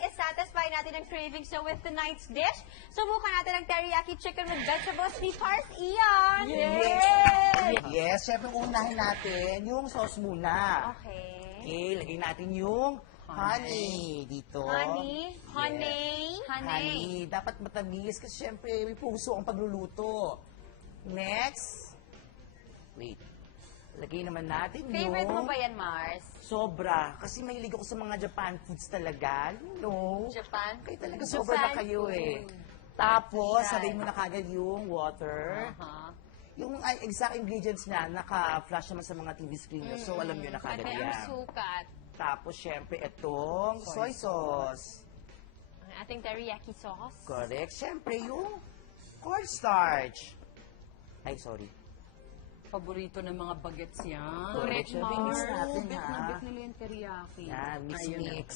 i-satisfy natin ang cravings so with tonight's dish, subukan natin ang teriyaki chicken with vegetables ni Tars Ian. Yes, syempre unahin natin yung sauce muna. Okay. Okay, lagay natin yung honey dito. Honey. Dapat matamis kasi syempre may puso ang pagluluto. Next. Wait. Lagay naman natin Favorite mo ba yan, Mars? Sobra. Kasi mahilig ako sa mga Japan foods talaga. No. Japan? Kayo talaga sobra na kayo eh. Tapos, sabihin mo na kagad yung water. Yung exact ingredients na naka-flash naman sa mga TV screen nyo. So, alam nyo na kagad Pati yan. ang sukat. Tapos, syempre, itong soy sauce. Ang ating teriyaki sauce. Correct. Syempre, yung cornstarch. Ay, sorry. Paborito ng mga bagets yan. Correct, Syempre, mix natin, Bet na ha? bet nila yung teriyaki. Yan, Ayun na. mix.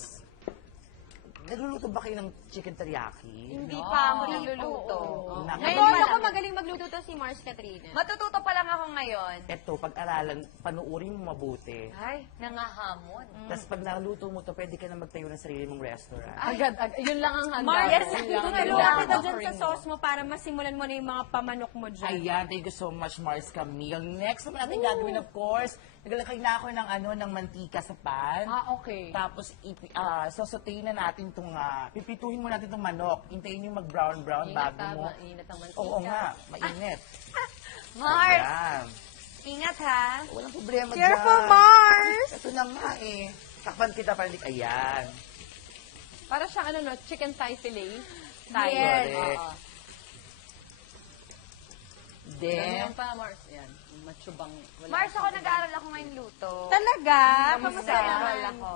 Nagluluto ba kayo ng chicken teriyaki? Hindi pa ako nagluluto. Ngayon ako magaling magluto to si Mars Katrina. Matututo pa lang ako ngayon. Ito, pag-aralan, panuorin mo mabuti. Ay, nangahamon. Tapos pag naluto mo to, pwede ka na magtayo ng sarili mong restaurant. Agad, yun lang ang handa. Mars, Yun lang ang tulungan handa. kita dyan sa sauce mo para masimulan mo na yung mga pamanok mo dyan. Ayan, thank you so much, Mars Camille. Next naman natin gagawin, of course, naglalagay na ako ng mantika sa pan. Okay. Tapos, sasatein na natin itong, pipituhin mo natin itong manok. Hintayin yung mag-brown-brown bago mo. Mainit ang mantika. Oo nga, mainit. Mars, Ayan. ingat ha. Walang problema Careful, dyan. Mars! Ito na nga eh. Takpan kita para ayan. Para siyang chicken thigh fillet. Yes. Correct. Then, Ganyan pa, Mars. Yan. Matsyubang. Mars, ako nag-aaral ako ngayon luto. Talaga? Kamusta Kamusta naman naman? ako?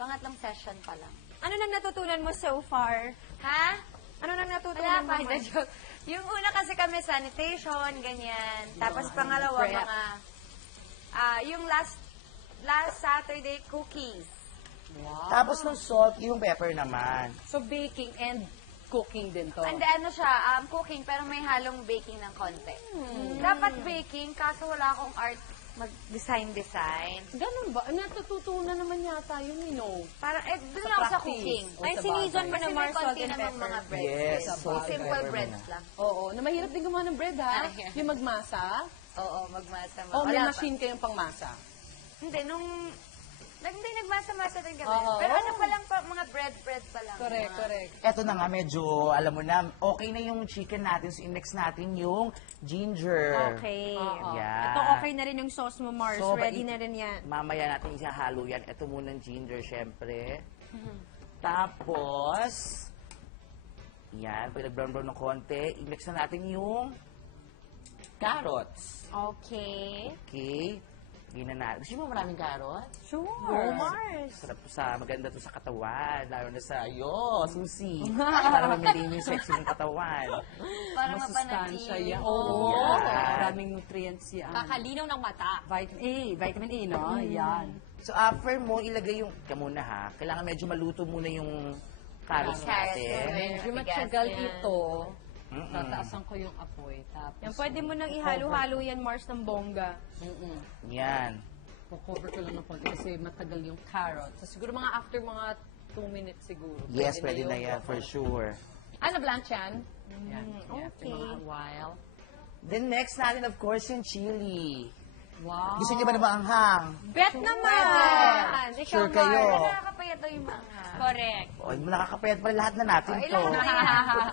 Pangatlong session pa lang. Ano nang natutunan mo so far? Ha? Ano nang Wala natutunan mo? pa, hindi joke. Yung una kasi kami sanitation, ganyan. Tapos pangalawa, prep. yung last Saturday, cookies. tapos ng salt, yung pepper naman. So, baking and cooking din to. And ano siya, cooking, pero may halong baking ng konti. Dapat baking, kaso wala akong art mag-design. Ganun ba? Natututunan naman yata yun, Parang, doon Sa lang ako sa practice. cooking. O, Ay, sa sinizon mo bagay. na Kasi may Mars salt konti and namang pepper. mga breads. Yes, eh. salt and Simple pepper breads muna. lang. Oo, na mahirap din gumawa ng bread, ha? Ay. Yung magmasa. Oo, magmasa. O, may Wala pa. machine kayong pangmasa. Hindi, hindi, nagmasa-masa din kami. Oo. Pero ano pa lang pa, mga bread pa lang. Correct, Mga- correct. Eto na nga, medyo, alam mo na, okay na yung chicken natin. So, index natin yung ginger. Okay. Yan. Ito okay na rin yung sauce mo, Mars. So, Ready na rin yan. Mamaya natin ihahalo yan. Ito muna ng ginger, syempre. Tapos, yan, pag nag-brown-brown ng konti, index na natin yung carrots. Okay. Okay. Lagyan na natin. Gusto mo maraming carrots? Sure. Mars. Sarap maganda to sa katawan. Lalo na sa iyo, Susie. Para mamilin yung sexy ng katawan. Para Masustansya mapanatili. yan. Oo. Yan. Maraming nutrients yan. Kakalinaw ng mata. Vitamin E, no? Yan. So after mo, ilagay yung, muna ha, kailangan medyo maluto muna yung carrots Carrots. natin. Medyo Matigas matyagal yan. ito. Mm-mm. Tataasan ko yung apoy. Tapos, Yan, pwede mo nang ihalo-halo yan, Mars, ng bongga. Yan. Kukover ko lang ng konti kasi matagal yung carrot. So, siguro after mga 2 minutes siguro. Yes, pwede na yung yan, for broccoli. sure. Ano, blanch yan? Yan. okay. Mga while. Then next natin, of course, yung chili. Wow. Gusto niyo ba na maanghang? Bet naman! Ikaw, Sure kayo. Mars. Nakakapayat daw yung mga. Correct. O, nakakapayat pala lahat na natin to. Ilan na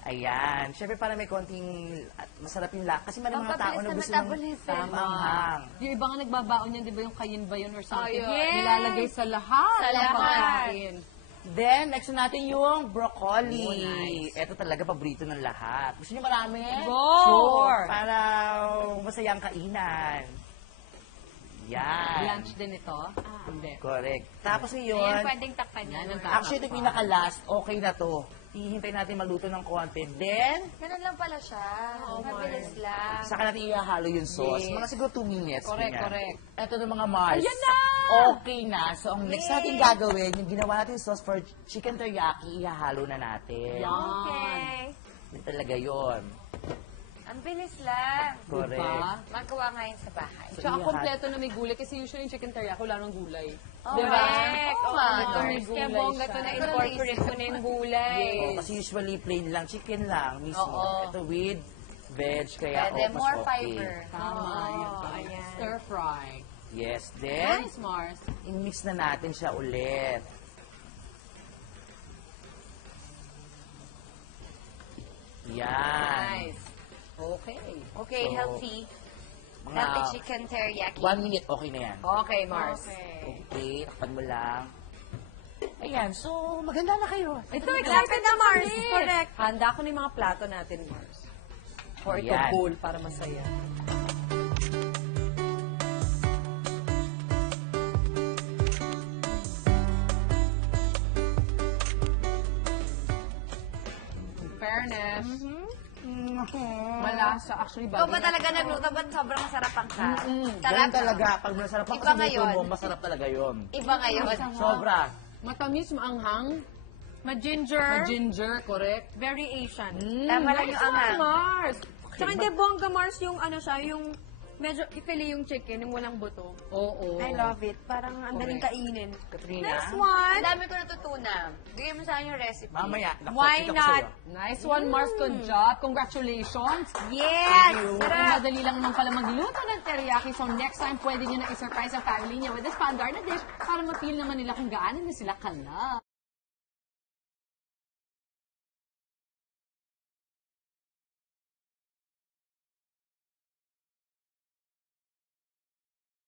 Ayan. Siyempre, para may konting masarap yung lak. Kasi may mga tao na Pampabilis na gusto ng metabolism. maanghang. Yung iba nga nagbabaon yan, di ba yung kayin ba yun or something? Yes. Nilalagay sa lahat Sa ng lahat. pagkain. Then, next na natin yung broccoli. Oh, nice. Ito talaga paborito ng lahat. Gusto niyo marami? Go! Sure. Para masayang kainan. Yan. Blanch din ito? Hindi. Correct. Tapos Ayan, ngayon, pwedeng takpan yan. Yan ang actually ito yung pinaka-last, okay na to. Hihintay natin maluto ng konti. Then, Ganun lang pala siya. Mabilis lang. saka natin ihahalo yung sauce. Yes. Mga siguro 2 minutes. Correct, ganyan. correct. Ito na mga Mars. Ayan na! Okay na. So, ang next natin gagawin, yung ginawa natin sauce for chicken teriyaki, ihahalo na natin. Okay. Yun talaga yun. Ang bilis lang. Correct. Diba? Magawa ngayon sa bahay. Tsaka kompleto na may gulay kasi usually yung chicken teriyaki wala nang gulay. Di ba? Correct. Oo, Oo, ito may Kaya gulay bongga to siya. na incorporate ko na yung gulay. Oo, kasi usually plain lang, chicken lang mismo. Oo. Ito with veg, kaya Pwede, mas more okay. fiber. Tama. Yan, ayan. Stir fry. Yes, then, Nice, Mars. i-mix na natin siya ulit. Yan. Nice. Okay. Okay, So, healthy. Mga Healthy chicken teriyaki. 1 minute, okay na yan. Okay, Mars. Okay, takpan mo lang. Ayan, so maganda na kayo. Ito, Excited na, Mars. Correct. Handa ko na yung mga plato natin, Mars. Or ito Ayan. bowl para masaya. In fairness, malasa. Actually, Ikaw ba bagay talaga nagluto? Ba't sobrang masarap ang ka? Ganun talaga, pag masarap ang Iba kasuluto ngayon. mo, masarap talaga yun. Iba ngayon. Sobra. Matamis, maanghang, Ma-ginger. ginger, correct? Very Asian. Tama lang yung anghang. Mars! Tsaka hindi bongga, Mars, yung ano siya, yung medyo ifili yung chicken, yung walang buto. Oo. I love it. Parang ang daling kainin. Katrina, Next Ang one. dami ko natutunan. Bigay mo sa akin yung recipe. mamaya, naku, Why kita ko not? sa'yo. Nice one, Mars. Good job. Congratulations. Yes! Pero madali lang naman pala magluto ng teriyaki. So next time, pwede nyo na i-surprise ang family niya with this pandar na dish para ma-feel naman nila kung gaano na sila kala.